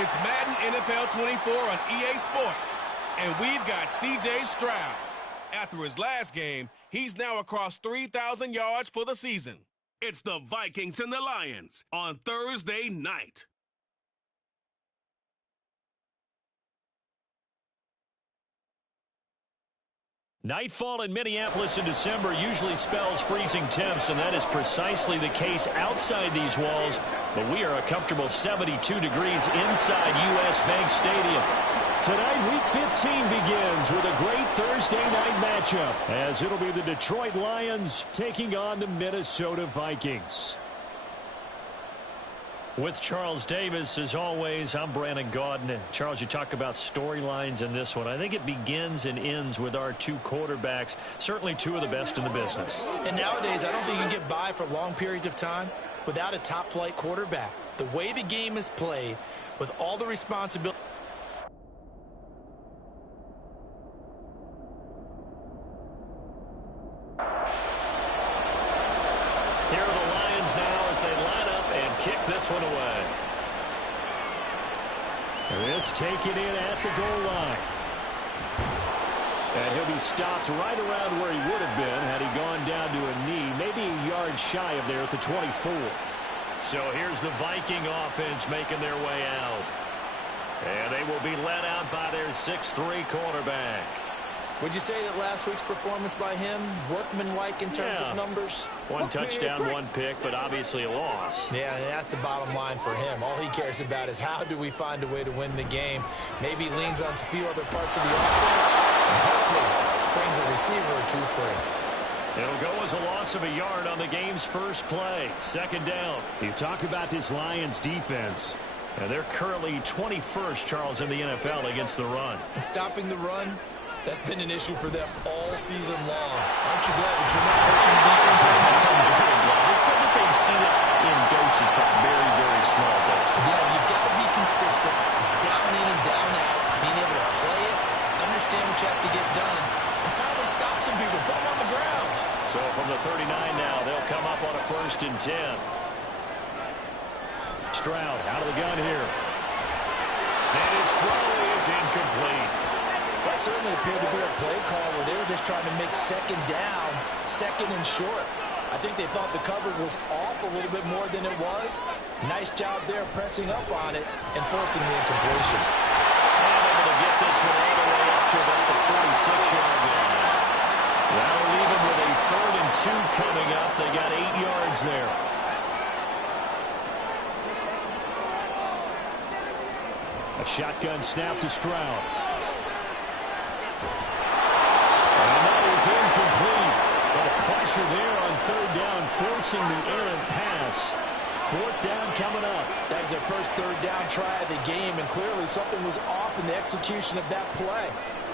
It's Madden NFL 24 on EA Sports, and we've got C.J. Stroud. After his last game, he's now across 3,000 yards for the season. It's the Vikings and the Lions on Thursday night. Nightfall in Minneapolis in December usually spells freezing temps, and that is precisely the case outside these walls. But we are a comfortable 72 degrees inside U.S. Bank Stadium. Tonight, Week 15 begins with a great Thursday night matchup, as it'll be the Detroit Lions taking on the Minnesota Vikings. With Charles Davis, as always, I'm Brandon Gaudin. Charles, you talk about storylines in this one. I think it begins and ends with our two quarterbacks, certainly two of the best in the business. And nowadays, I don't think you can get by for long periods of time without a top-flight quarterback. The way the game is played, with all the responsibility. Here are the Lions now as they line up and kick this one away. This taken in at the goal line. And he'll be stopped right around where he would have been had he gone down to a knee, maybe a yard shy of there at the 24. So here's the Viking offense making their way out. And they will be led out by their 6'3" quarterback. Would you say that last week's performance by him, workmanlike in terms of numbers? One touchdown, one pick, but obviously a loss. Yeah, and that's the bottom line for him. All he cares about is how do we find a way to win the game. Maybe he leans on a few other parts of the offense, and hopefully springs a receiver or two free. It'll go as a loss of a yard on the game's first play. Second down. You talk about this Lions defense. And they're currently 21st, Charles, in the NFL against the run. And stopping the run, that's been an issue for them all season long. Aren't you glad that you're not coaching the defense right now? I'm very glad. They said that they've seen it in doses, but very, very small doses. Yeah, you've got to be consistent. It's down in and down out. Being able to play it, understand what you have to get done, and finally stop some people, put them on the ground. So from the 39 now, they'll come up on a 1st and 10. Stroud out of the gun here. And his throw is incomplete. That certainly appeared to be a play call where they were just trying to make second down, second and short. I think they thought the coverage was off a little bit more than it was. Nice job there pressing up on it and forcing the incompletion. And able to get this one all the way up to about the 46-yard line. That'll leave them with a 3rd and 2 coming up. They got 8 yards there. A shotgun snap to Stroud. And that is incomplete. But a pressure there on 3rd down, forcing the errant pass. 4th down coming up. That is their first 3rd down try of the game, and clearly something was off in the execution of that play.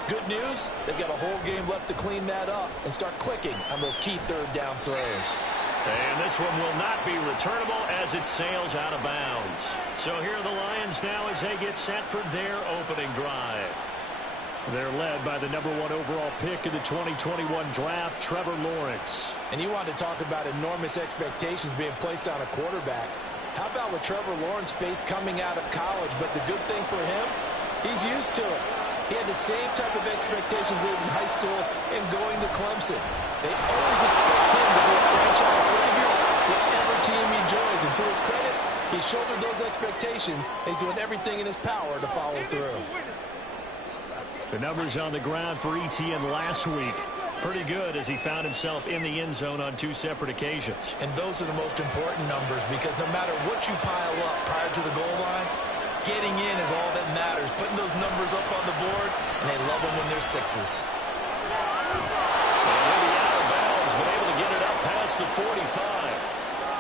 Good news, they've got a whole game left to clean that up and start clicking on those key 3rd down throws. And this one will not be returnable as it sails out of bounds. So here are the Lions now as they get set for their opening drive. They're led by the #1 overall pick in the 2021 draft, Trevor Lawrence. And you want to talk about enormous expectations being placed on a quarterback. How about what Trevor Lawrence faced coming out of college? But the good thing for him, he's used to it. He had the same type of expectations in high school and going to Clemson. They always expect him to be a franchise savior whatever team he joins. And to his credit, he shouldered those expectations. He's doing everything in his power to follow through. The numbers on the ground for Etienne last week. Pretty good as he found himself in the end zone on 2 separate occasions. And those are the most important numbers because no matter what you pile up prior to the goal line, getting in is all that matters. Putting those numbers up on the board, and they love them when they're 6s. And maybe out of bounds, but able to get it up past the 45.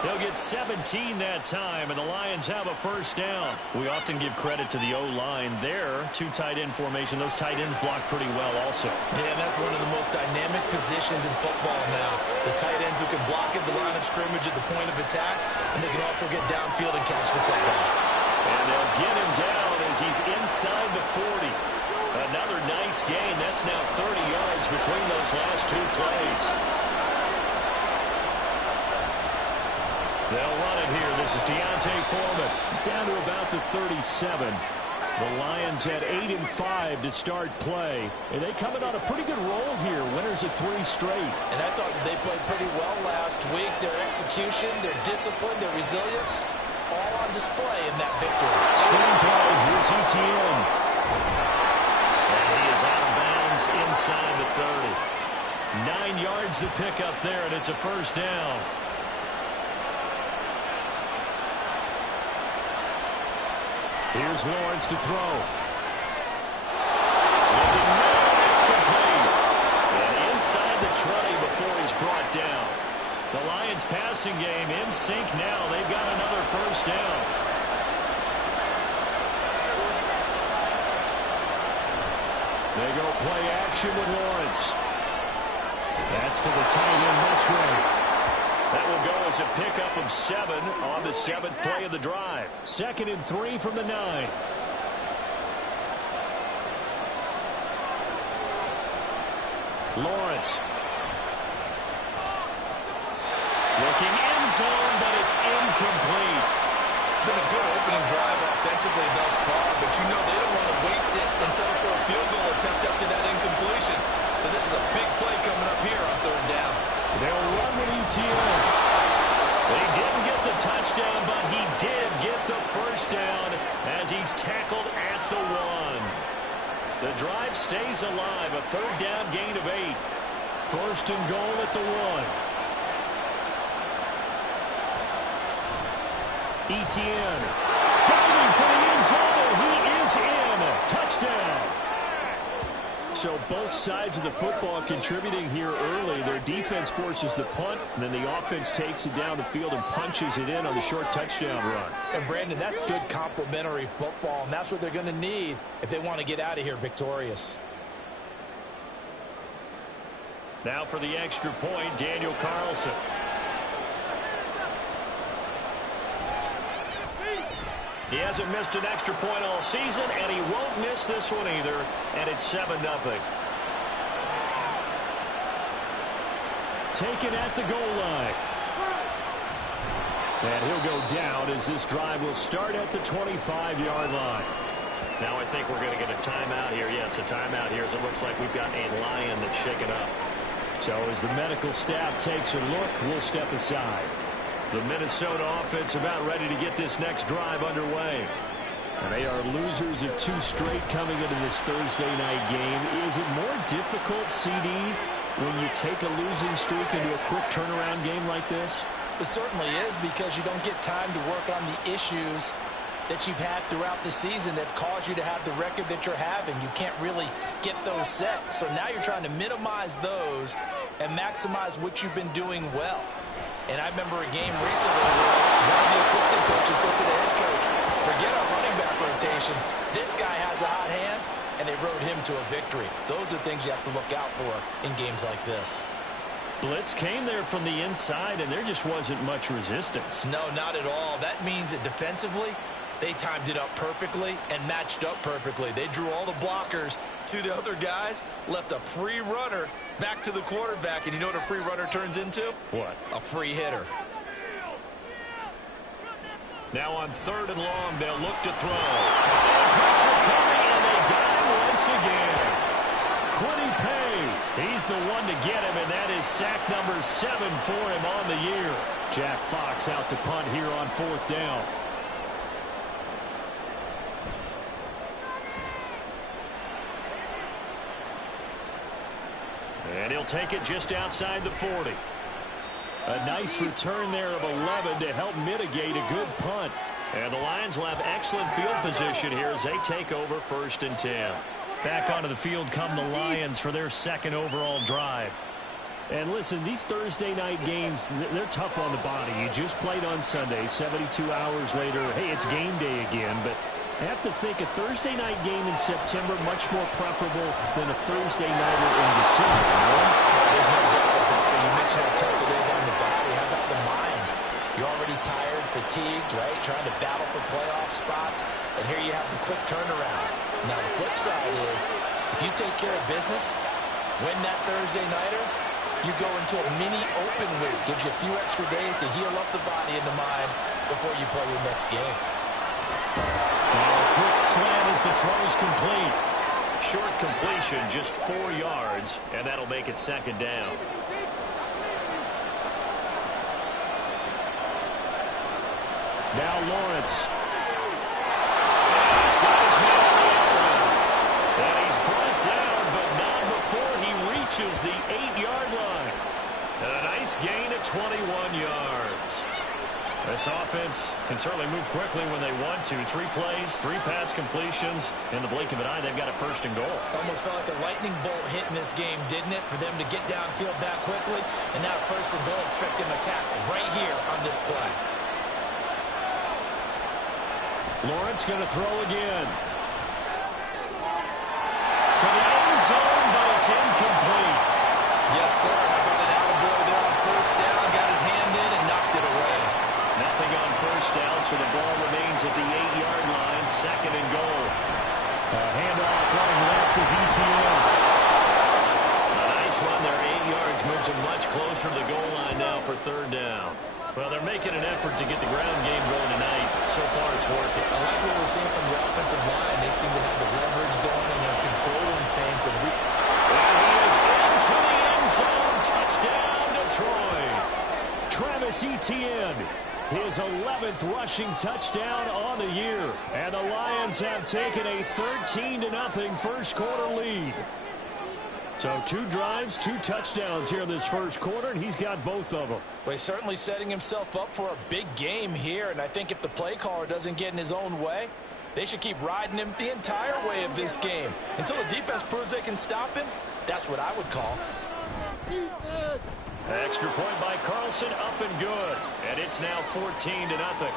They'll get 17 that time, and the Lions have a 1st down. We often give credit to the O-line there. 2 tight end formation. Those tight ends block pretty well also. Yeah, and that's one of the most dynamic positions in football now. The tight ends who can block at the line of scrimmage at the point of attack, and they can also get downfield and catch the football. And they'll get him down as he's inside the 40. Another nice gain. That's now 30 yards between those last 2 plays. They'll run it here. This is Deontay Foreman. Down to about the 37. The Lions had 8-5 to start play. And they coming on a pretty good roll here. Winners of 3 straight. And I thought they played pretty well last week. Their execution, their discipline, their resilience, all on display in that victory. Screen play. Here's ETN. And he is out of bounds inside the 30. 9 yards to pick up there, and it's a first down. Here's Lawrence to throw. Looking middle, it's complete. And inside the 20 before he's brought down. The Lions passing game in sync now. They've got another first down. They go play action with Lawrence. That's to the tight end, Musgrave. That will go as a pickup of 7 on the 7th play of the drive. 2nd and 3 from the 9. Lawrence. Looking end zone, but it's incomplete. It's been a good opening drive offensively thus far, but you know they don't want to waste it and settle for a field goal attempt after that incompletion. So this is a big play coming up here on 3rd down. They'll run with ETN. They didn't get the touchdown, but he did get the first down as he's tackled at the 1. The drive stays alive. A 3rd down gain of 8. 1st and goal at the 1. ETN diving for the end zone, and he is in. Touchdown. So both sides of the football contributing here early. Their defense forces the punt, and then the offense takes it down the field and punches it in on the short touchdown run. And, Brandon, that's good complementary football, and that's what they're going to need if they want to get out of here victorious. Now for the extra point, Daniel Carlson. He hasn't missed an extra point all season, and he won't miss this one either, and it's 7-0. Taken at the goal line. And he'll go down as this drive will start at the 25-yard line. Now I think we're going to get a timeout here. Yes, a timeout here as it looks like we've got a Lion that's shaken up. So as the medical staff takes a look, we'll step aside. The Minnesota offense about ready to get this next drive underway. And they are losers of 2 straight coming into this Thursday night game. Is it more difficult, CD, when you take a losing streak into a quick turnaround game like this? It certainly is, because you don't get time to work on the issues that you've had throughout the season that caused you to have the record that you're having. You can't really get those set. So now you're trying to minimize those and maximize what you've been doing well. And I remember a game recently where one of the assistant coaches said to the head coach, forget our running back rotation. This guy has a hot hand, and they rode him to a victory. Those are things you have to look out for in games like this. Blitz came there from the inside, and there just wasn't much resistance. No, not at all. That means that defensively, they timed it up perfectly and matched up perfectly. They drew all the blockers to the other guys, left a free runner back to the quarterback, and you know what a free runner turns into? What? A free hitter. Now on 3rd and long, they'll look to throw. And pressure coming, and they got him once again. Quiddy Pay, he's the one to get him, and that is sack number 7 for him on the year. Jack Fox out to punt here on 4th down. And he'll take it just outside the 40. A nice return there of 11 to help mitigate a good punt. And the Lions will have excellent field position here as they take over 1st and 10. Back onto the field come the Lions for their 2nd overall drive. And listen, these Thursday night games, they're tough on the body. You just played on Sunday, 72 hours later. Hey, it's game day again, but I have to think a Thursday night game in September much more preferable than a Thursday nighter in December. There's no doubt about it. You mentioned how tough it is on the body. How about the mind? You're already tired, fatigued, right? Trying to battle for playoff spots. And here you have the quick turnaround. Now, the flip side is, if you take care of business, win that Thursday nighter, you go into a mini open week. Gives you a few extra days to heal up the body and the mind before you play your next game. Now a quick slant as the throw's complete. Short completion, just 4 yards, and that'll make it second down. Now Lawrence. And he's got his man on the area. And he's brought down, but not before he reaches the 8-yard line. And a nice gain at 21 yards. This offense can certainly move quickly when they want to. 3 plays, 3 pass completions. In the blink of an eye, they've got a first and goal. Almost felt like a lightning bolt hit in this game, didn't it? For them to get downfield that quickly. And now first and goal, expect them to tackle right here on this play. Lawrence going to throw again. To the end zone, but it's incomplete. Yes, sir. How about an attaboy there on first down? Got his hand in and knocked it away. Nothing on first down, so the ball remains at the 8-yard line. Second and goal. Handoff running left is ETN. A nice run there, 8 yards. Moves him much closer to the goal line now for third down. Well, they're making an effort to get the ground game going tonight. So far, it's working. I like what we're seeing from the offensive line. They seem to have the leverage going, and they're controlling things. And he is into the end zone. Touchdown, Detroit. Travis Etienne, his 11th rushing touchdown on the year. And the Lions have taken a 13-0 first quarter lead. So 2 drives, 2 touchdowns here in this first quarter, and he's got both of them. Well, he's certainly setting himself up for a big game here, and I think if the play caller doesn't get in his own way, they should keep riding him the entire way of this game. Until the defense proves they can stop him, that's what I would call. Extra point by Carlson, up and good. And it's now 14-0.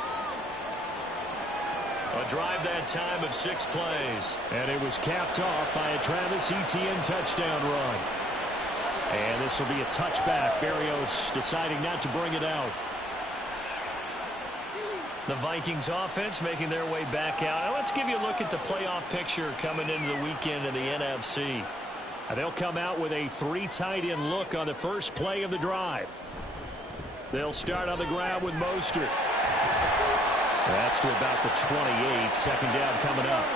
A drive that time of 6 plays. And it was capped off by a Travis Etienne touchdown run. And this will be a touchback. Berrios deciding not to bring it out. The Vikings offense making their way back out. Now let's give you a look at the playoff picture coming into the weekend in the NFC. They'll come out with a 3 tight end look on the first play of the drive. They'll start on the ground with Mostert. That's to about the 28. Second down coming up.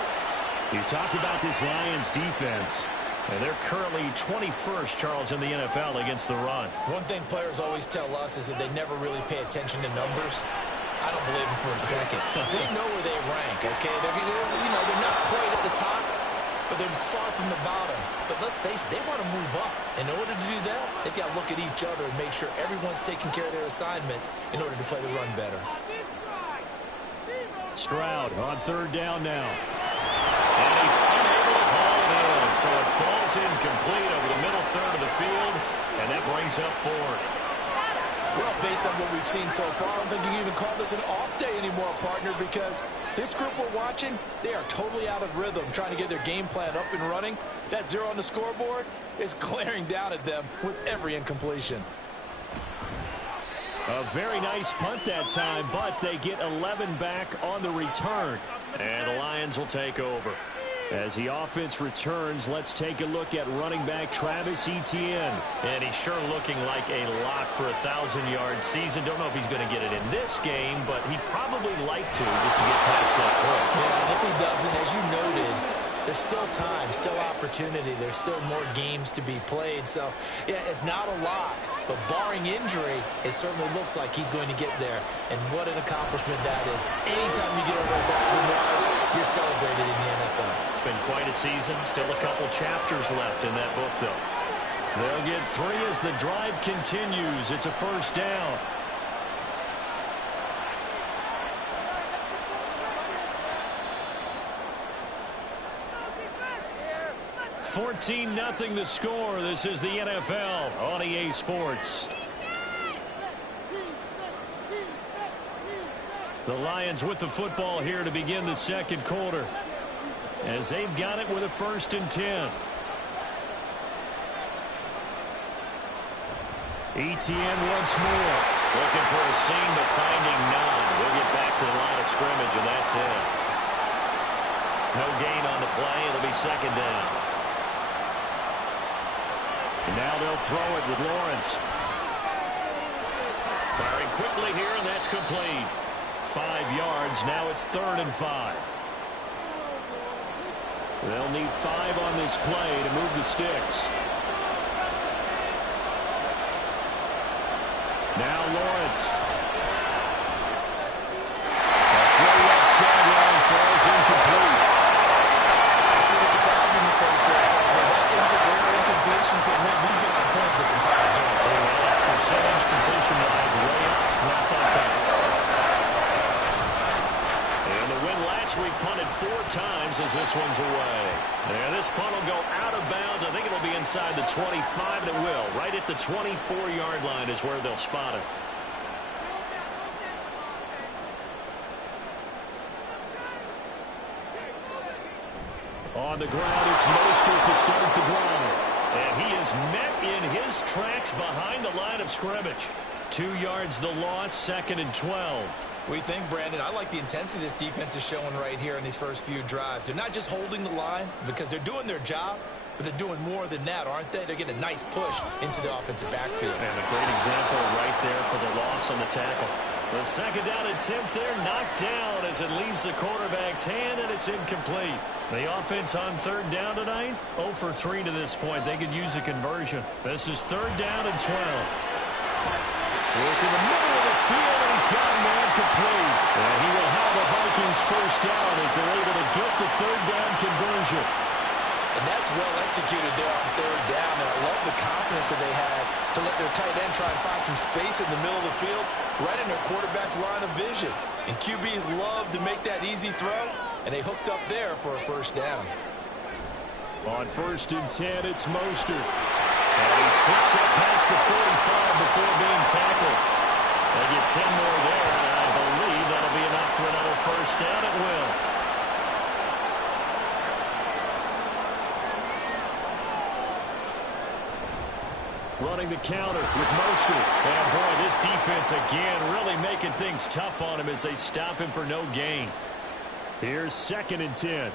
You talk about this Lions defense. And they're currently 21st, Charles, in the NFL against the run. One thing players always tell us is that they never really pay attention to numbers. I don't believe them for a second. They know where they rank, okay? They're not quite at the top, but they're far from the bottom. But let's face it, they want to move up. In order to do that, they've got to look at each other and make sure everyone's taking care of their assignments in order to play the run better. Stroud on third down now. And he's unable to haul it in. So it falls incomplete over the middle third of the field. And that brings up 4th. Well, based on what we've seen so far, I don't think you can even call this an off day anymore, partner, because this group we're watching, they are totally out of rhythm, trying to get their game plan up and running. That 0 on the scoreboard is glaring down at them with every incompletion. A very nice punt that time, but they get 11 back on the return. And the Lions will take over. As the offense returns, let's take a look at running back Travis Etienne. And he's sure looking like a lock for a 1,000-yard season. Don't know if he's going to get it in this game, but he'd probably like to just to get past that point. Yeah, and if he doesn't, as you noted, there's still time, still opportunity. There's still more games to be played. So, yeah, it's not a lock. But barring injury, it certainly looks like he's going to get there. And what an accomplishment that is. Anytime you get over 1,000 yards, you're celebrated in the NFL. It's been quite a season. Still a couple chapters left in that book, though. They'll get 3 as the drive continues. It's a first down. 14-0 the score. This is the NFL on EA Sports. The Lions with the football here to begin the second quarter, as they've got it with a 1st and 10. Etienne once more. Looking for a seam, but finding none. We'll get back to the line of scrimmage, and that's it. No gain on the play. It'll be second down. And now they'll throw it with Lawrence. Firing quickly here, and that's complete. 5 yards. Now it's 3rd and 5. They'll need 5 on this play to move the sticks. Now Lawrence. The throw left sideline falls incomplete. I see the surprise in the face there. That is a rare incompletion for him. He's been on point this entire game. Well, his percentage completion-wise way up, not that time. And the win last week punted 4 times as this one's away. And this punt will go out of bounds. I think it'll be inside the 25, and it will. Right at the 24-yard line is where they'll spot it. On the ground, it's Mostert to start the drive. And he is met in his tracks behind the line of scrimmage. 2 yards the loss, 2nd and 12. We think, Brandon, I like the intensity this defense is showing right here in these first few drives. They're not just holding the line because they're doing their job, but they're doing more than that, aren't they? They're getting a nice push into the offensive backfield. And a great example right there for the loss on the tackle. The second down attempt there knocked down as it leaves the quarterback's hand, and it's incomplete. The offense on 3rd down tonight, 0 for 3 to this point. They could use a conversion. This is 3rd down and 12. Work in the middle of the field, and he's got a man complete. And he will have the Vikings first down as they're able to get the 3rd down conversion. And that's well executed there on 3rd down. And I love the confidence that they had to let their tight end try and find some space in the middle of the field, right in their quarterback's line of vision. And QBs love to make that easy throw, and they hooked up there for a first down. On 1st and 10, it's Mostert. And he slips up past the 45 before being tackled. They get 10 more there, and I believe that'll be enough for another first down. It will. Running the counter with Mostert. And boy, this defense again really making things tough on him as they stop him for no gain. Here's 2nd and 10.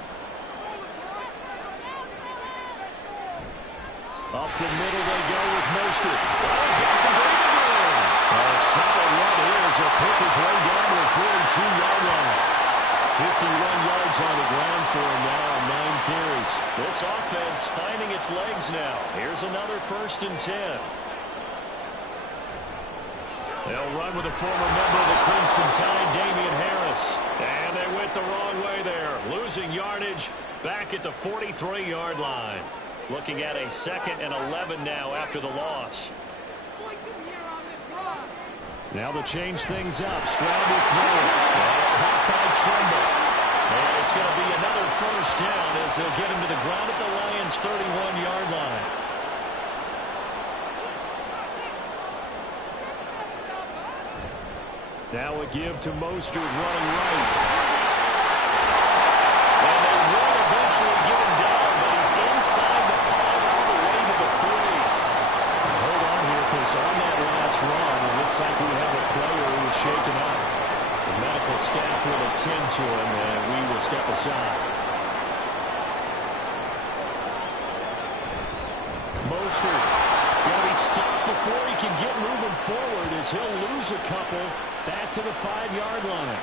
Up the middle they go with Mostert. Oh, he's got some breathing room. A solid run here as he'll pick his way down to the 42-yard line. 51 yards on the ground for him now on 9 carries. This offense finding its legs now. Here's another 1st and 10. They'll run with a former member of the Crimson Tide, Damian Harris. And they went the wrong way there. Losing yardage back at the 43-yard line. Looking at a 2nd and 11 now after the loss. Now they'll change things up. Stroud will throw it. Caught by Tremble. And it's going to be another first down as they'll get him to the ground at the Lions' 31-yard line. Now a give to Mostert running right. And they will eventually get him down, but he's inside the 5 all the way to the 3. Hold on here, because on that last run, it looks like we have a player who was shaken up. The medical staff will attend to him, and we will step aside. Mostert going to be stopped before he can get moving forward as he'll lose a couple back to the 5-yard line.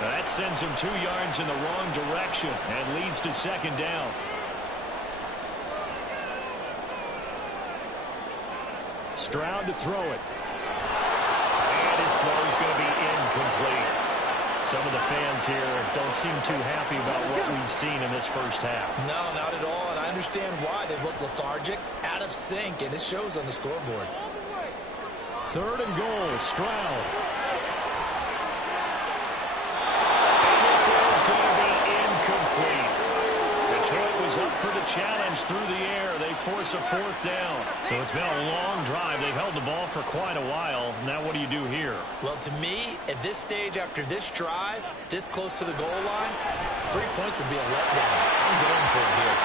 That sends him 2 yards in the wrong direction and leads to 2nd down. Stroud to throw it. And his throw is going to be incomplete. Some of the fans here don't seem too happy about what we've seen in this first half. No, not at all, and I understand why. They've looked lethargic, out of sync, and it shows on the scoreboard. 3rd and goal, Stroud. Incomplete. Detroit was up for the challenge through the air. They force a 4th down. So it's been a long drive. They've held the ball for quite a while. Now what do you do here? Well, to me, at this stage after this drive, this close to the goal line, 3 points would be a letdown. I'm going for it here.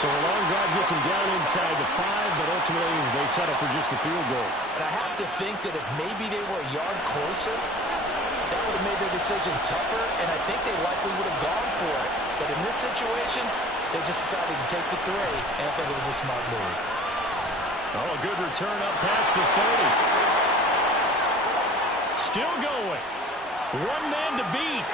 So a long drive gets them down inside the 5, but ultimately they settle for just the field goal. And I have to think that if maybe they were a yard closer, that would have made their decision tougher, and I think they likely would have gone for it. But in this situation, they just decided to take the 3, and I think it was a smart move. Oh, a good return up past the 30. Still going. One man to beat.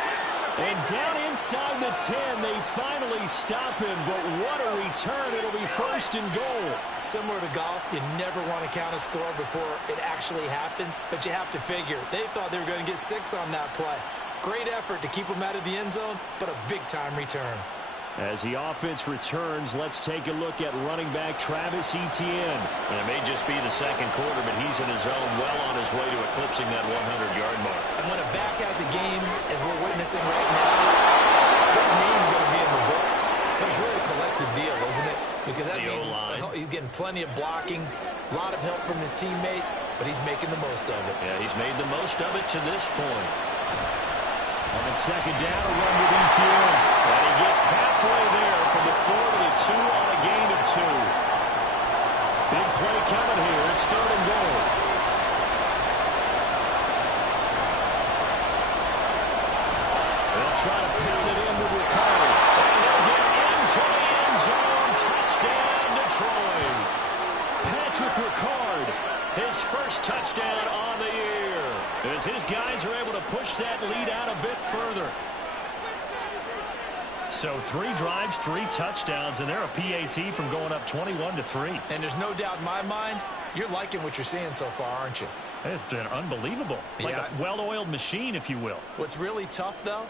And down inside the 10, they finally stop him. But what a return. It'll be first and goal. Similar to golf, you never want to count a score before it actually happens. But you have to figure, they thought they were going to get 6 on that play. Great effort to keep them out of the end zone, but a big-time return. As the offense returns, let's take a look at running back Travis Etienne. And it may just be the second quarter, but he's in his zone, well on his way to eclipsing that 100-yard mark. And when a back has a game, as we're witnessing right now, his name's going to be in the books. But it's really a collective deal, isn't it? Because that means he's getting plenty of blocking, a lot of help from his teammates, but he's making the most of it. Yeah, he's made the most of it to this point. On second down, a run with Etienne. And he gets halfway there from the 4 to the 2 on a gain of 2. Big play coming here. It's third and goal. They'll try to pound it in with Ricard. And he'll get into the end zone. Touchdown, Detroit. Patrick Ricard, his first touchdown on the year, as his guys are able to push that lead out a bit further. So 3 drives, 3 touchdowns, and they're a PAT from going up 21-3. And there's no doubt in my mind, you're liking what you're seeing so far, aren't you? It's been unbelievable. Like a well-oiled machine, if you will. What's really tough, though,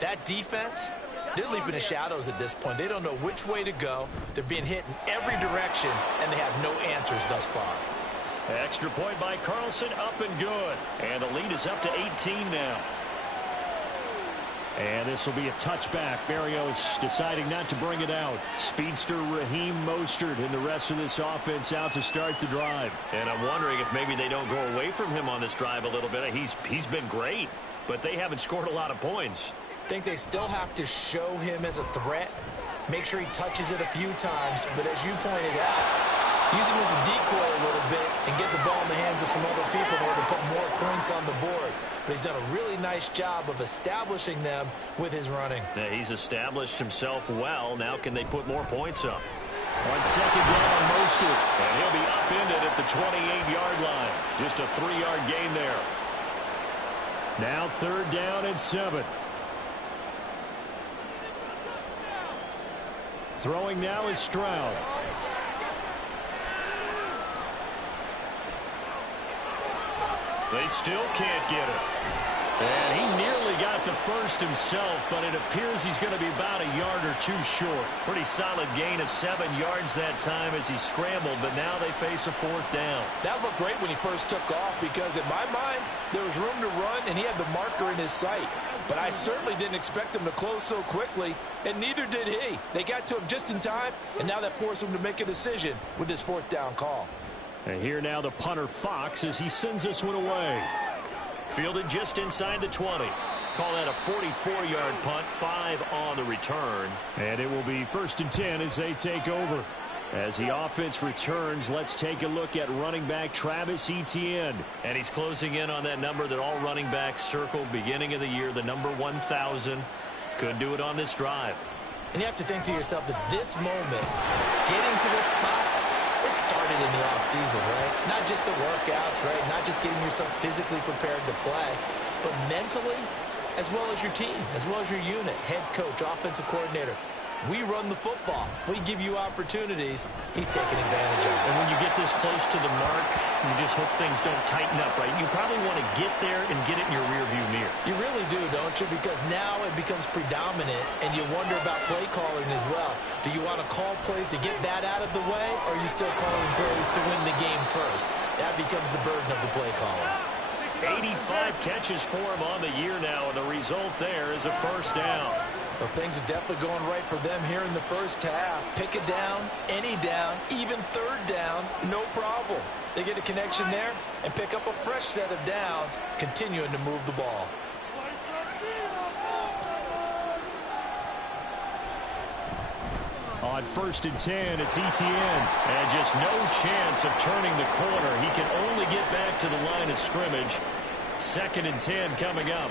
that defense, they're leaping the shadows at this point. They don't know which way to go. They're being hit in every direction, and they have no answers thus far. Extra point by Carlson, up and good. And the lead is up to 18 now. And this will be a touchback. Berrios deciding not to bring it out. Speedster Raheem Mostert and the rest of this offense out to start the drive. And I'm wondering if maybe they don't go away from him on this drive a little bit. He's been great, but they haven't scored a lot of points. I think they still have to show him as a threat. Make sure he touches it a few times. But as you pointed out, use him as a decoy a little bit and get the ball in the hands of some other people in order to put more points on the board. But he's done a really nice job of establishing them with his running. Yeah, he's established himself well. Now can they put more points up? On second down, Mostert. And he'll be upended at the 28-yard line. Just a 3-yard gain there. Now third down and 7. Throwing now is Stroud. They still can't get it. And he nearly got the first himself, but it appears he's going to be about a yard or 2 short. Pretty solid gain of 7 yards that time as he scrambled, but now they face a 4th down. That looked great when he first took off because, in my mind, there was room to run, and he had the marker in his sight. But I certainly didn't expect him to close so quickly, and neither did he. They got to him just in time, and now that forced him to make a decision with this 4th down call. And here now the punter Fox as he sends this one away. Fielded just inside the 20. Call that a 44-yard punt, 5 on the return. And it will be 1st and 10 as they take over. As the offense returns, let's take a look at running back Travis Etienne. And he's closing in on that number that all running backs circled beginning of the year, the number 1,000. Could do it on this drive. And you have to think to yourself that this moment, getting to this spot, it started in the offseason, right? Not just the workouts, right? Not just getting yourself physically prepared to play, but mentally, as well as your team, as well as your unit, head coach, offensive coordinator. We run the football. We give you opportunities. He's taking advantage of it. And when you get this close to the mark, you just hope things don't tighten up, right? You probably want to get there and get it in your rearview mirror. You really do, don't you? Because now it becomes predominant, and you wonder about play calling as well. Do you want to call plays to get that out of the way, or are you still calling plays to win the game first? That becomes the burden of the play caller. 85 catches for him on the year now, and the result there is a 1st down. Well, things are definitely going right for them here in the first half. Pick a down, any down, even 3rd down, no problem. They get a connection there and pick up a fresh set of downs, continuing to move the ball. On 1st and 10, it's Etienne. And just no chance of turning the corner. He can only get back to the line of scrimmage. 2nd and 10 coming up.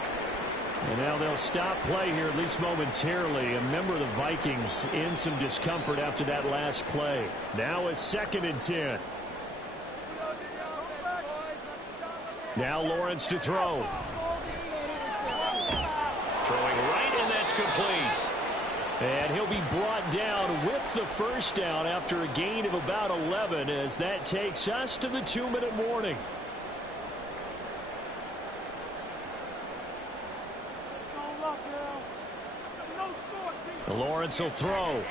And now they'll stop play here, at least momentarily. A member of the Vikings in some discomfort after that last play. Now a 2nd and 10. Now Lawrence to throw. Throwing right, and that's complete. And he'll be brought down with the first down after a gain of about 11 as that takes us to the 2-minute warning. Lawrence will throw.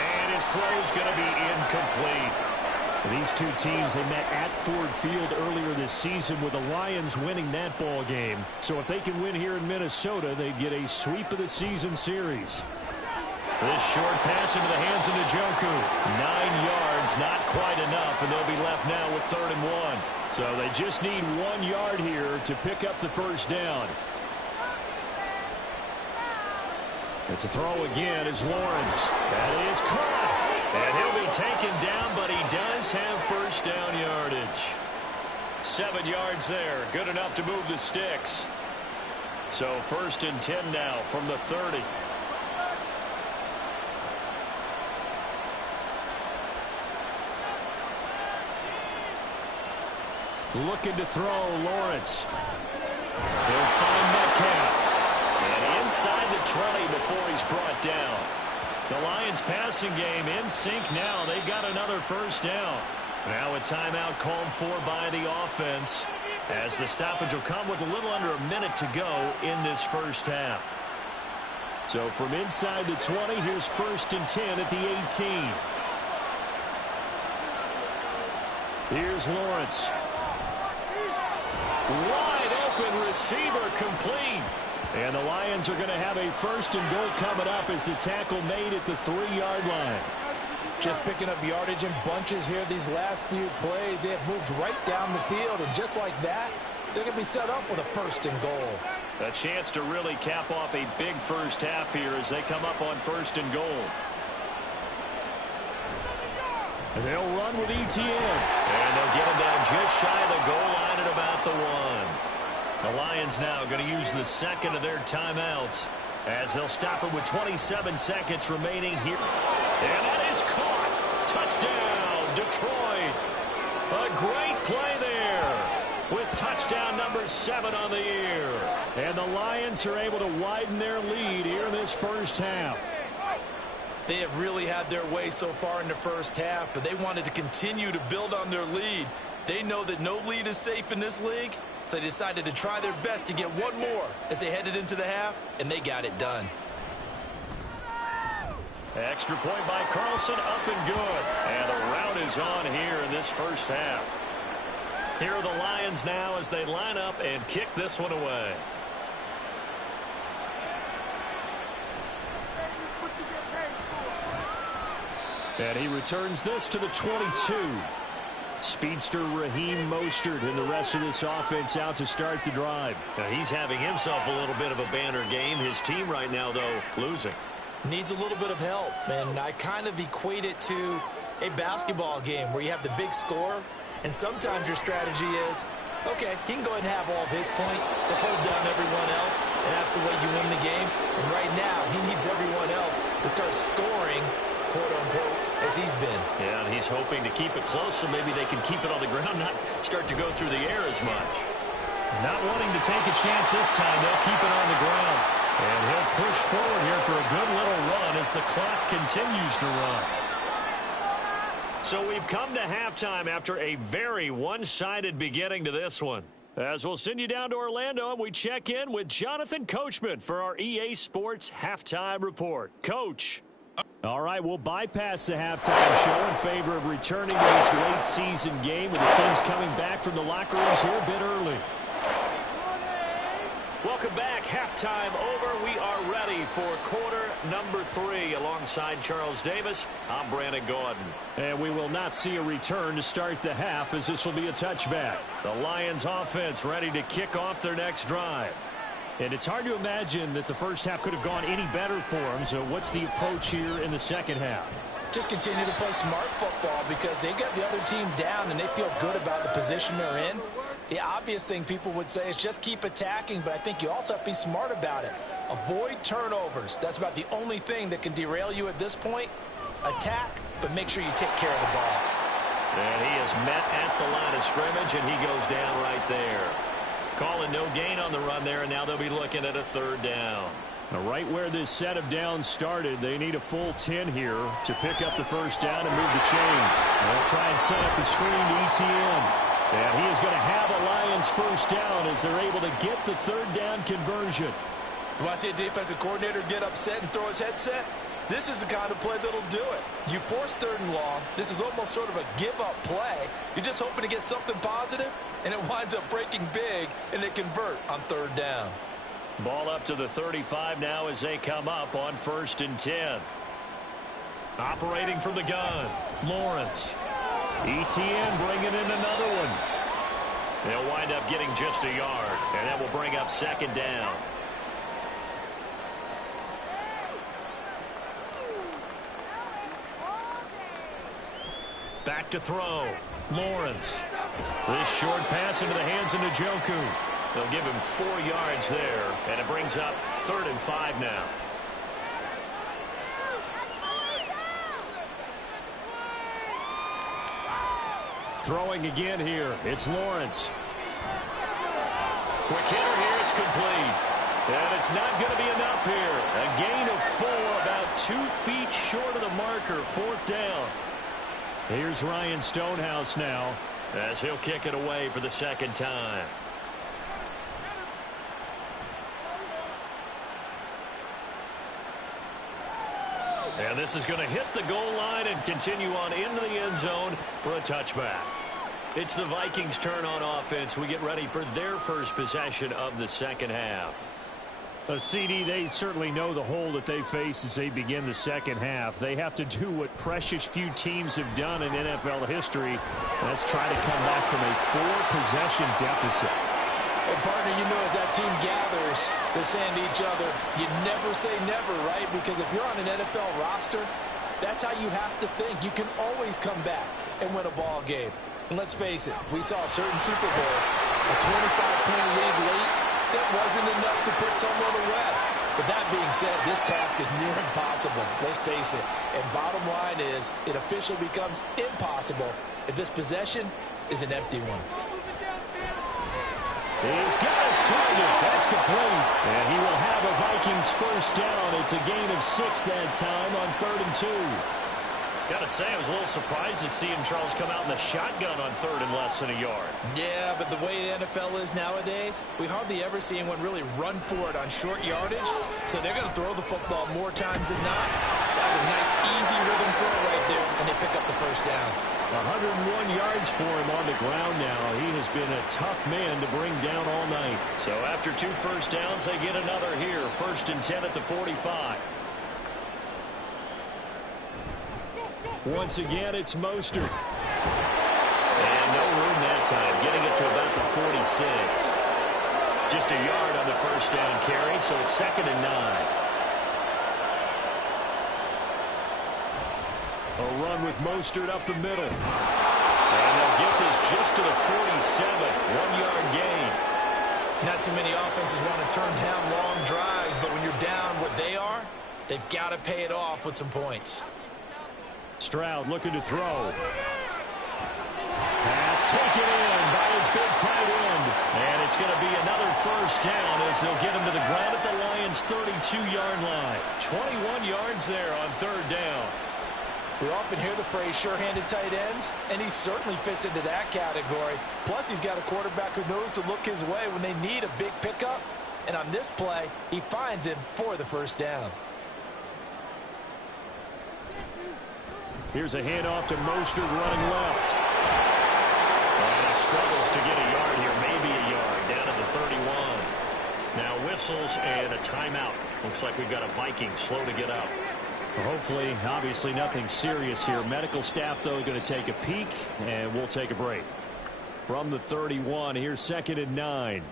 And his throw's going to be incomplete. These two teams, they met at Ford Field earlier this season with the Lions winning that ball game. So if they can win here in Minnesota, they'd get a sweep of the season series. This short pass into the hands of Njoku. 9 yards, not quite enough, and they'll be left now with 3rd and 1. So they just need 1 yard here to pick up the first down. And to throw again is Lawrence. That is caught. And he'll be taken down, but he does have first down yardage. 7 yards there. Good enough to move the sticks. So 1st and 10 now from the 30. Looking to throw, Lawrence. He'll find Metcalf. And inside the 20 before he's brought down. The Lions passing game in sync now. They've got another first down. Now a timeout called for by the offense as the stoppage will come with a little under a minute to go in this first half. So from inside the 20, here's 1st and 10 at the 18. Here's Lawrence. Wide open receiver complete. And the Lions are going to have a 1st and goal coming up as the tackle made at the 3-yard line. Just picking up yardage in bunches here these last few plays. They have moved right down the field, and just like that, they're going to be set up with a 1st and goal. A chance to really cap off a big first half here as they come up on 1st and goal. And they'll run with ETN. And they'll get him down just shy of the goal line at about the 1. The Lions now going to use the second of their timeouts as they'll stop it with 27 seconds remaining here. And that is caught. Touchdown, Detroit. A great play there with touchdown number 7 on the year. And the Lions are able to widen their lead here in this first half. They have really had their way so far in the first half, but they wanted to continue to build on their lead. They know that no lead is safe in this league. So they decided to try their best to get one more as they headed into the half, and they got it done. Extra point by Carlson, up and good. And the rout is on here in this first half. Here are the Lions now as they line up and kick this one away. And he returns this to the 22. Speedster Raheem Mostert and the rest of this offense out to start the drive. Now he's having himself a little bit of a banner game. His team right now, though, losing. Needs a little bit of help, and I kind of equate it to a basketball game where you have the big score, and sometimes your strategy is, okay, he can go ahead and have all of his points. Let's hold down everyone else, and that's the way you win the game. And right now, he needs everyone else to start scoring, quote-unquote, as he's been. Yeah, and he's hoping to keep it close so maybe they can keep it on the ground, not start to go through the air as much. Not wanting to take a chance this time, they'll keep it on the ground. And he'll push forward here for a good little run as the clock continues to run. So we've come to halftime after a very one-sided beginning to this one. As we'll send you down to Orlando, and we check in with Jonathan Coachman for our EA Sports Halftime Report. Coach. All right, we'll bypass the halftime show in favor of returning to this late-season game with the teams coming back from the locker rooms here a bit early. Welcome back. Halftime over. We are ready for quarter number 3 alongside Charles Davis. I'm Brandon Gaudin. And we will not see a return to start the half as this will be a touchback. The Lions offense ready to kick off their next drive. And it's hard to imagine that the first half could have gone any better for them. So what's the approach here in the second half? Just continue to play smart football because they got the other team down and they feel good about the position they're in. The obvious thing people would say is just keep attacking, but I think you also have to be smart about it. Avoid turnovers. That's about the only thing that can derail you at this point. Attack, but make sure you take care of the ball. And he is met at the line of scrimmage, and he goes down right there. Calling no gain on the run there, and now they'll be looking at a third down. Now, right where this set of downs started, they need a full 10 here to pick up the first down and move the chains. They'll try and set up the screen to ETN. And he is going to have a Lions first down as they're able to get the third down conversion. You want to see a defensive coordinator get upset and throw his headset? This is the kind of play that'll do it. You force third and long. This is almost sort of a give-up play. You're just hoping to get something positive, and it winds up breaking big, and they convert on third down. Ball up to the 35 now as they come up on 1st and 10. Operating from the gun, Lawrence. ETN bringing in another one. They'll wind up getting just a yard, and that will bring up 2nd down. Back to throw. Lawrence. This short pass into the hands of Njoku. They'll give him 4 yards there, and it brings up 3rd and 5 now. Throwing again here. It's Lawrence. Quick hitter here. It's complete. And it's not going to be enough here. A gain of 4, about 2 feet short of the marker. 4th down. Here's Ryan Stonehouse now, as he'll kick it away for the 2nd time. And this is going to hit the goal line and continue on into the end zone for a touchback. It's the Vikings' turn on offense. We get ready for their first possession of the 2nd half. CD, they certainly know the hole that they face as they begin the 2nd half. They have to do what precious few teams have done in NFL history. That's try to come back from a 4-possession deficit. Well, partner, you know as that team gathers, they're saying to each other, you never say never, right? Because if you're on an NFL roster, that's how you have to think. You can always come back and win a ball game. And let's face it, we saw a certain Super Bowl, a 25-point lead late, that wasn't enough to put someone away. But that being said, this task is near impossible. Let's face it. And bottom line is, it officially becomes impossible if this possession is an empty one. He's got his target. That's complete. And he will have a Vikings first down. It's a gain of 6 that time on 3rd and 2. Got to say, I was a little surprised to see him, Charles, come out in the shotgun on 3rd and less than a yard. Yeah, but the way the NFL is nowadays, we hardly ever see anyone really run for it on short yardage. So they're going to throw the football more times than not. That was a nice, easy rhythm throw right there, and they pick up the first down. 101 yards for him on the ground now. He has been a tough man to bring down all night. So after 2 first downs, they get another here. 1st and 10 at the 45. Once again, it's Mostert. And no room that time, getting it to about the 46. Just a yard on the first down carry, so it's 2nd and 9. A run with Mostert up the middle. And they'll get this just to the 47. 1-yard gain. Not too many offenses want to turn down long drives, but when you're down what they are, they've got to pay it off with some points. Stroud looking to throw. Pass taken in by his big tight end. And it's going to be another first down as they'll get him to the ground at the Lions' 32-yard line. 21 yards there on 3rd down. We often hear the phrase sure-handed tight ends, and he certainly fits into that category. Plus, he's got a quarterback who knows to look his way when they need a big pickup. And on this play, he finds him for the first down. Here's a handoff to Mostert running left. And he struggles to get a yard here, maybe a yard, down at the 31. Now whistles and a timeout. Looks like we've got a Viking slow to get up. Hopefully, obviously nothing serious here. Medical staff, though, going to take a peek, and we'll take a break. From the 31, here's 2nd and 9.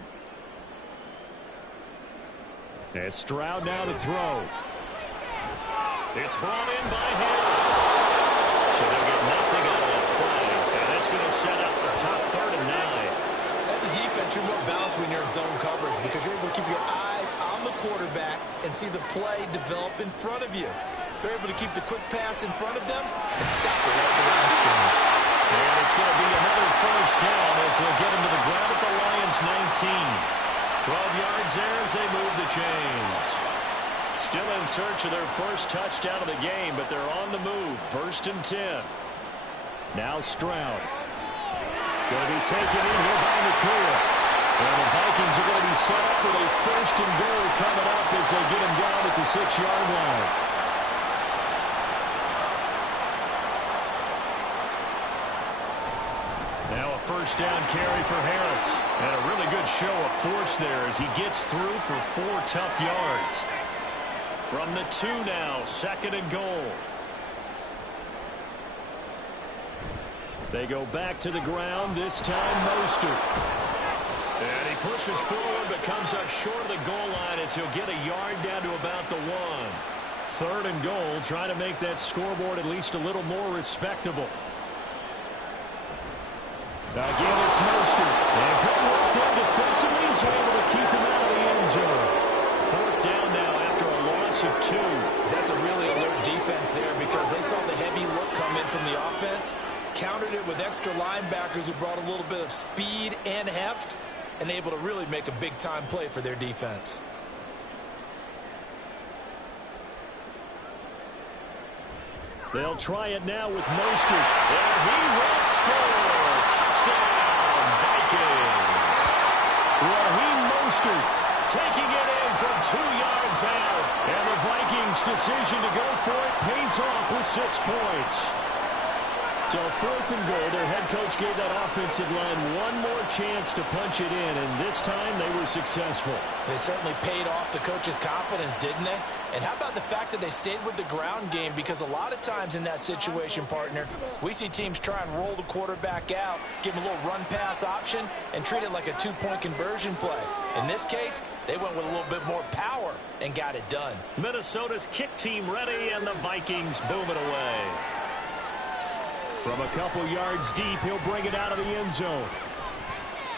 And Stroud now to throw. It's brought in by Harris. So they'll get nothing out of that play. And that's going to set up a tough 3rd and 9. As a defense, you're more balanced when you're in zone coverage because you're able to keep your eyes on the quarterback and see the play develop in front of you. They're able to keep the quick pass in front of them and stop it right at the line of scrimmage. And going to be another first down as they'll get him to the ground at the Lions' 19. 12 yards there as they move the chains. Still in search of their first touchdown of the game, but they're on the move. 1st and 10. Now Stroud. Going to be taken in here by McCool. And the Vikings are going to be set up with a 1st and goal coming up as they get him down at the 6-yard line. Now a first down carry for Harris. And a really good show of force there as he gets through for 4 tough yards. From the 2 now, 2nd and goal. They go back to the ground, this time Mostert. And he pushes forward but comes up short of the goal line as he'll get a yard down to about the 1. 3rd and goal, trying to make that scoreboard at least a little more respectable. Again, it's Mostert. And good work there defensively. He's able to keep him out of the end zone. 4th down now after a loss of 2. That's a really alert defense there because they saw the heavy look come in from the offense, countered it with extra linebackers who brought a little bit of speed and heft, and able to really make a big-time play for their defense. They'll try it now with Mostert. And he will score. Touchdown, Vikings. Raheem Mostert taking it in from 2 yards out. And the Vikings' decision to go for it pays off with 6 points. So 4th and goal, their head coach gave that offensive line one more chance to punch it in, and this time they were successful. They certainly paid off the coach's confidence, didn't they? And how about the fact that they stayed with the ground game? Because a lot of times in that situation, partner, we see teams try and roll the quarterback out, give him a little run-pass option, and treat it like a 2-point conversion play. In this case, they went with a little bit more power and got it done. Minnesota's kick team ready, and the Vikings boom it away. From a couple yards deep, he'll bring it out of the end zone.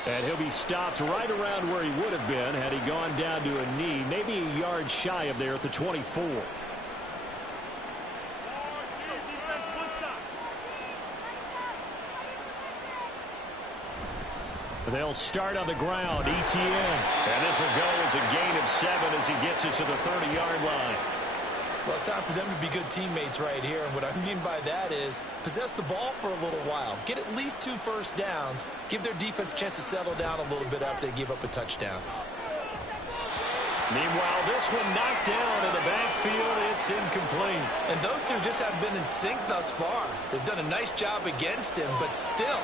And he'll be stopped right around where he would have been had he gone down to a knee, maybe a yard shy of there at the 24. They'll start on the ground, Etienne. And this will go as a gain of 7 as he gets it to the 30-yard line. Well, it's time for them to be good teammates right here. And what I mean by that is possess the ball for a little while. Get at least 2 first downs. Give their defense a chance to settle down a little bit after they give up a touchdown. Meanwhile, this one knocked down in the backfield. It's incomplete. And those two just haven't been in sync thus far. They've done a nice job against him, but still,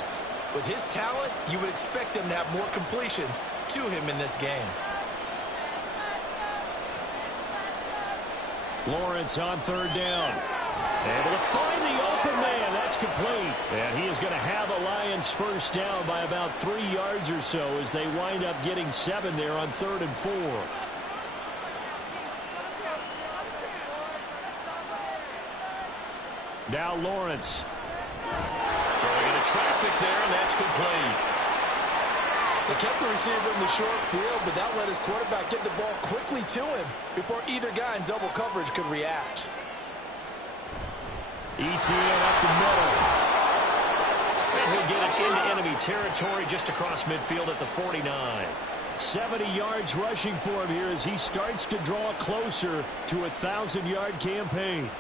with his talent, you would expect them to have more completions to him in this game. Lawrence on 3rd down. Able to find the open man. That's complete. And he is going to have a Lions first down by about 3 yards or so as they wind up getting 7 there on 3rd and 4. Now Lawrence. Throwing into traffic there, and that's complete. They kept the receiver in the short field, but that let his quarterback get the ball quickly to him before either guy in double coverage could react. Etienne up the middle. And he'll get it into enemy territory just across midfield at the 49. 70 yards rushing for him here as he starts to draw closer to a 1,000-yard campaign.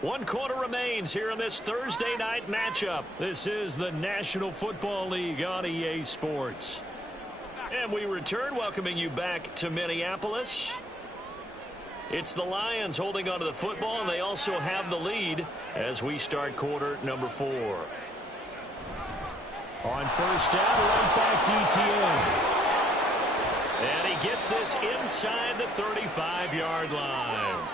One quarter remains here in this Thursday night matchup. This is the National Football League on EA Sports. And we return, welcoming you back to Minneapolis. It's the Lions holding onto the football, and they also have the lead as we start quarter number 4. On first down, right back to Etienne. And he gets this inside the 35-yard line.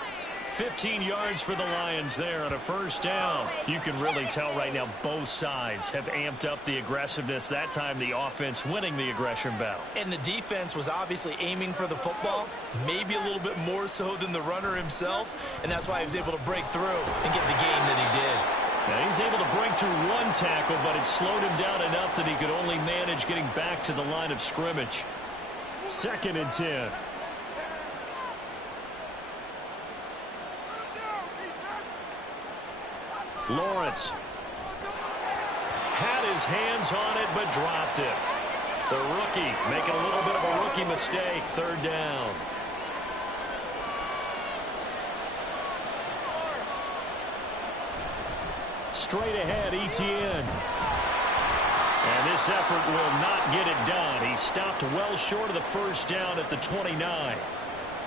15 yards for the Lions there on a first down. You can really tell right now both sides have amped up the aggressiveness. That time the offense winning the aggression battle. And the defense was obviously aiming for the football, maybe a little bit more so than the runner himself, and that's why he was able to break through and get the game that he did. Now he's able to break through one tackle, but it slowed him down enough that he could only manage getting back to the line of scrimmage. 2nd and 10. Lawrence had his hands on it but dropped it. The rookie making a little bit of a rookie mistake. 3rd down. Straight ahead, Etienne. And this effort will not get it done. He stopped well short of the 1st down at the 29.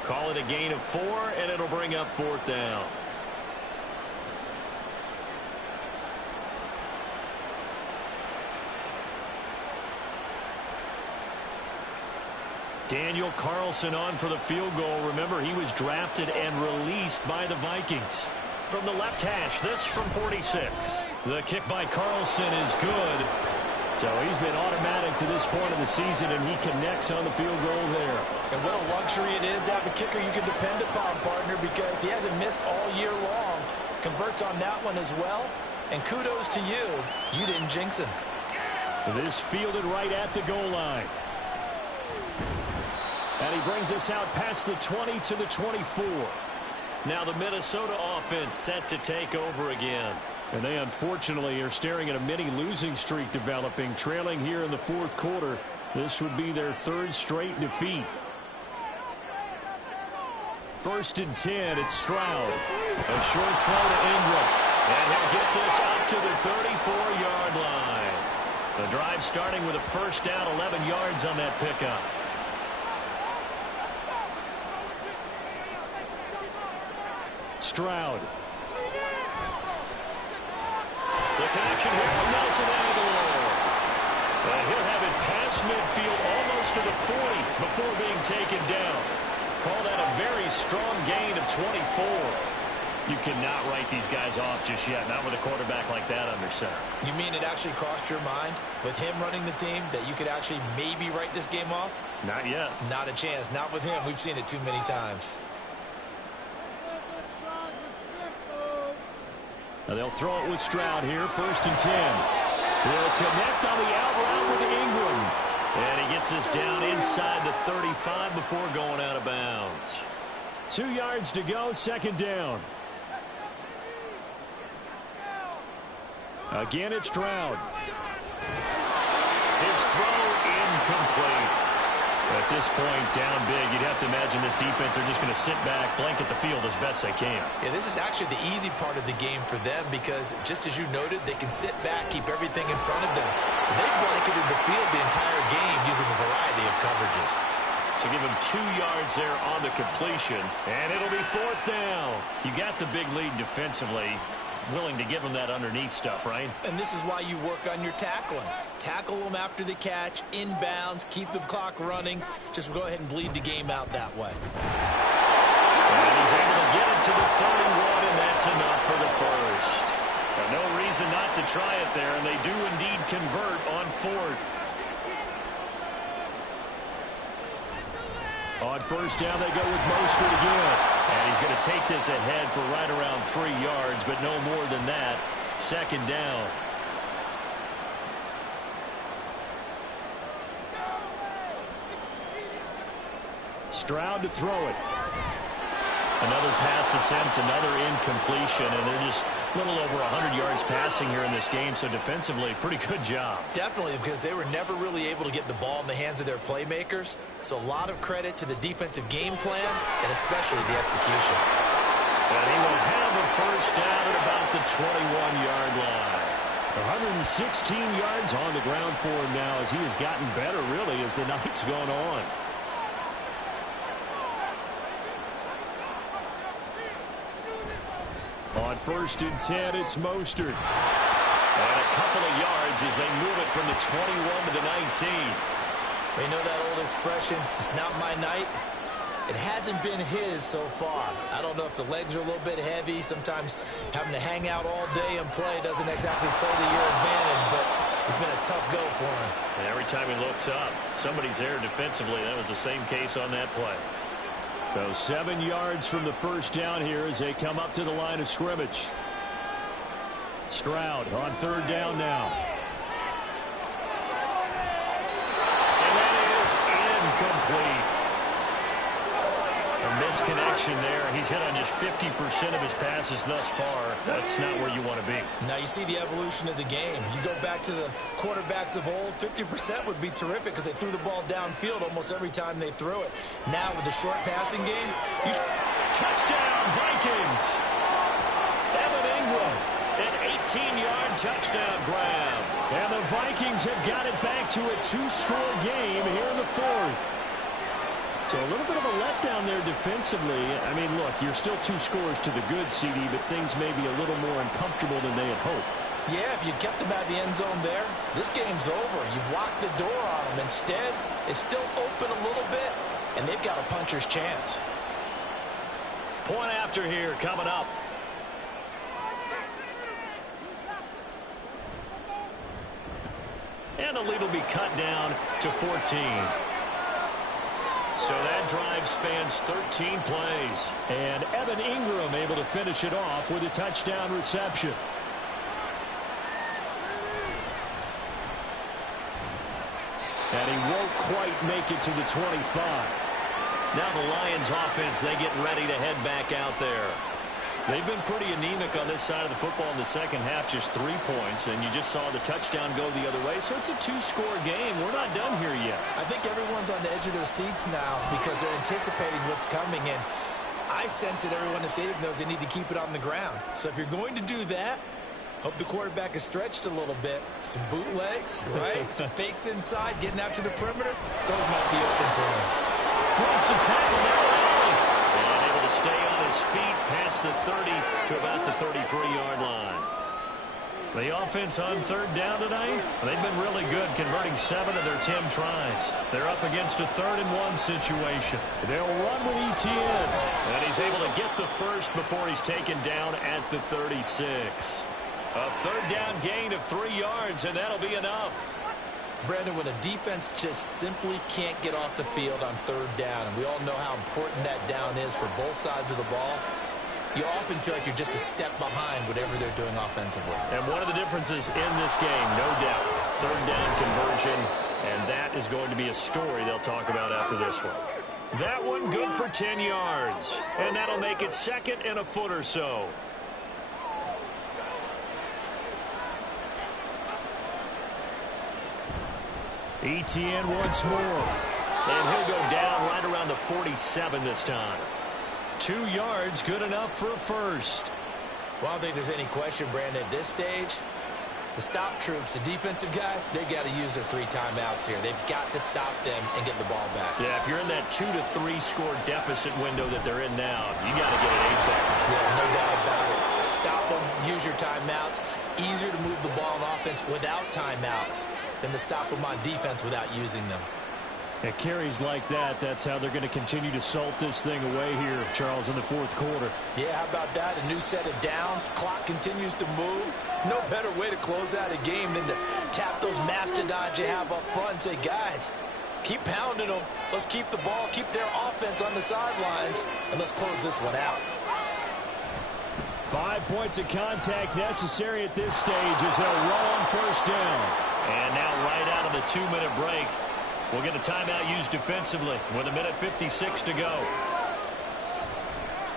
Call it a gain of 4, and it'll bring up 4th down. Daniel Carlson on for the field goal. Remember, he was drafted and released by the Vikings. From the left hash, this from 46. The kick by Carlson is good. So he's been automatic to this point of the season, and he connects on the field goal there. And what a luxury it is to have a kicker you can depend upon, partner, because he hasn't missed all year long. Converts on that one as well. And kudos to you. You didn't jinx him. This fielded right at the goal line. And he brings us out past the 20 to the 24. Now the Minnesota offense set to take over again. And they unfortunately are staring at a mini losing streak developing, trailing here in the 4th quarter. This would be their 3rd straight defeat. 1st and 10, it's Stroud. A short throw to Ingram. And he'll get this up to the 34-yard line. The drive starting with a 1st down, 11 yards on that pickup. Stroud. The connection here with Nelson Aguilar. And he'll have it past midfield almost to the 40 before being taken down. Call that a very strong gain of 24. You cannot write these guys off just yet, not with a quarterback like that under center. You mean it actually crossed your mind with him running the team that you could actually maybe write this game off? Not yet. Not a chance. Not with him. We've seen it too many times. They'll throw it with Stroud here, 1st and 10. He'll connect on the out route with Ingram. And he gets us down inside the 35 before going out of bounds. 2 yards to go, 2nd down. Again, it's Stroud. His throw incomplete. At this point, down big, you'd have to imagine this defense are just going to sit back, blanket the field as best they can. Yeah, this is actually the easy part of the game for them because, just as you noted, they can sit back, keep everything in front of them. They blanketed the field the entire game using a variety of coverages. So give him 2 yards there on the completion, and it'll be 4th down. You got the big lead defensively. Willing to give him that underneath stuff, right? And this is why you work on your tackling. Tackle them after the catch, inbounds, keep the clock running. Just go ahead and bleed the game out that way. And he's able to get it to the 31, and that's enough for the 1st. No reason not to try it there, and they do indeed convert on 4th. On 1st down, they go with Mostert again. And he's going to take this ahead for right around 3 yards, but no more than that. 2nd down. Stroud to throw it. Another pass attempt, another incompletion, and they're just a little over 100 yards passing here in this game, so defensively, pretty good job. Definitely, because they were never really able to get the ball in the hands of their playmakers. So a lot of credit to the defensive game plan, and especially the execution. And he will have a 1st down at about the 21-yard line. 116 yards on the ground for him now as he has gotten better, really, as the night's gone on. On 1st and 10, it's Mostert. And a couple of yards as they move it from the 21 to the 19. We know that old expression, it's not my night. It hasn't been his so far. I don't know if the legs are a little bit heavy. Sometimes having to hang out all day and play doesn't exactly play to your advantage, but it's been a tough go for him. And every time he looks up, somebody's there defensively. That was the same case on that play. So 7 yards from the 1st down here as they come up to the line of scrimmage. Stroud on 3rd down now. And that is Incomplete. A misconnection there. He's hit on just 50% of his passes thus far. That's not where you want to be. Now you see the evolution of the game. You go back to the quarterbacks of old, 50% would be terrific because they threw the ball downfield almost every time they threw it. Now with the short passing game, touchdown Vikings. Evan Ingram, an 18-yard touchdown grab. And the Vikings have got it back to a 2-score game here in the fourth. So a little bit of a letdown there defensively. I mean, look, you're still 2 scores to the good, CD, but things may be a little more uncomfortable than they had hoped. Yeah, if you kept them out of the end zone there, this game's over. You've locked the door on them. Instead, it's still open a little bit, and they've got a puncher's chance. Point after here coming up. And the lead will be cut down to 14. So that drive spans 13 plays. And Evan Ingram able to finish it off with a touchdown reception. And he won't quite make it to the 25. Now the Lions offense, they get ready to head back out there. They've been pretty anemic on this side of the football in the second half, just 3 points, and you just saw the touchdown go the other way. So it's a 2-score game. We're not done here yet. I think everyone's on the edge of their seats now because they're anticipating what's coming, and I sense that everyone in the stadium knows they need to keep it on the ground. So if you're going to do that, hope the quarterback is stretched a little bit. Some bootlegs, right? Some fakes inside, getting out to the perimeter. Those might be open for him. Breaks the tackle now. And able to stay on his feet past the 30 to about the 33-yard line. The offense on third down tonight, they've been really good, converting 7 of their 10 tries. They're up against a 3rd-and-1 situation. They'll run with Etienne. And he's able to get the first before he's taken down at the 36. A 3rd down gain of 3 yards, and that'll be enough. Brandon, when a defense just simply can't get off the field on 3rd down, and we all know how important that down is for both sides of the ball, you often feel like you're just a step behind whatever they're doing offensively. And one of the differences in this game, no doubt, 3rd down conversion, and that is going to be a story they'll talk about after this one. That one good for 10 yards, and that'll make it 2nd and a foot or so. Etienne once more. And he'll go down right around the 47 this time. 2 yards, good enough for a first. Well, I don't think there's any question, Brandon, at this stage, the stop troops, the defensive guys, they got to use their 3 timeouts here. They've got to stop them and get the ball back. Yeah, if you're in that 2 to 3 score deficit window that they're in now, you got to get it ASAP. Yeah, no doubt about it. Stop them, use your timeouts. Easier to move the ball on offense without timeouts than to stop them on defense without using them. At carries like that, that's how they're going to continue to salt this thing away here, Charles, in the 4th quarter. Yeah, how about that? A new set of downs. Clock continues to move. No better way to close out a game than to tap those mastodons you have up front and say, guys, keep pounding them. Let's keep the ball, keep their offense on the sidelines, and let's close this one out. 5 points of contact necessary at this stage as they'll roll on 1st down. And now right out of the 2-minute break, we'll get a timeout used defensively with 1:56 to go.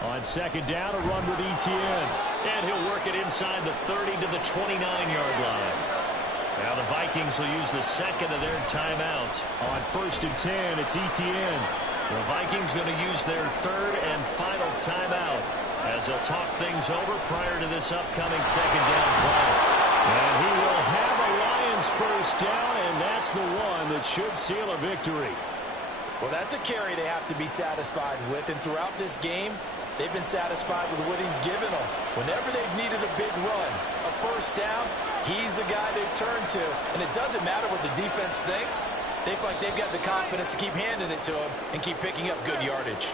On 2nd down, a run with Etienne. And he'll work it inside the 30 to the 29-yard line. Now the Vikings will use the 2nd of their timeouts. On 1st and 10, it's Etienne. The Vikings going to use their 3rd and final timeout as they'll talk things over prior to this upcoming 2nd down play. And he will have a Lions 1st down, and that's the one that should seal a victory. Well, that's a carry they have to be satisfied with, and throughout this game, they've been satisfied with what he's given them. Whenever they've needed a big run, a 1st down, he's the guy they've turned to. And it doesn't matter what the defense thinks. They feel like they've got the confidence to keep handing it to him and keep picking up good yardage.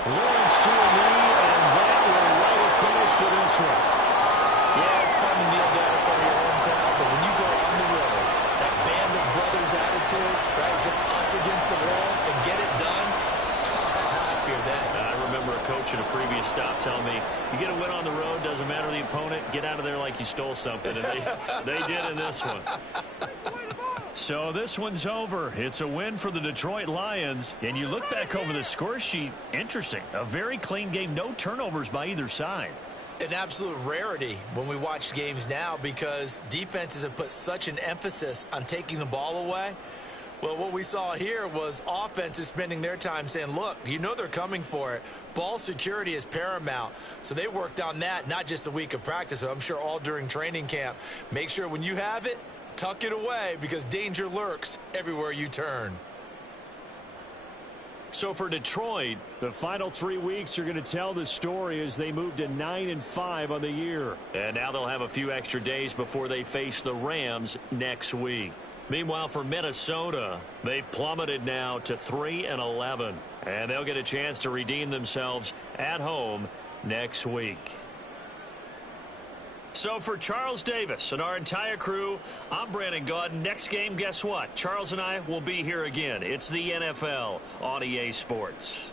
Lawrence to a knee, and that will write a finish to this one. Yeah, it's fun to kneel down in front of your home crowd, but when you go on the road, that band of brothers attitude, right, just us against the wall and get it done, I fear that. I remember coach in a previous stop telling me, you get a win on the road, doesn't matter the opponent, get out of there like you stole something. And they did in this one. So this one's over. It's a win for the Detroit Lions. And you look back over the score sheet, interesting. A very clean game, no turnovers by either side. An absolute rarity when we watch games now because defenses have put such an emphasis on taking the ball away. Well, what we saw here was offenses spending their time saying, look, you know they're coming for it. Ball security is paramount. So they worked on that, not just a week of practice, but I'm sure all during training camp. Make sure when you have it, tuck it away because danger lurks everywhere you turn. So for Detroit, the final 3 weeks are going to tell the story as they move to 9-5 on the year. And now they'll have a few extra days before they face the Rams next week. Meanwhile, for Minnesota, they've plummeted now to 3-11. And they'll get a chance to redeem themselves at home next week. So for Charles Davis and our entire crew, I'm Brandon Gaudin. Next game, guess what? Charles and I will be here again. It's the NFL on EA Sports.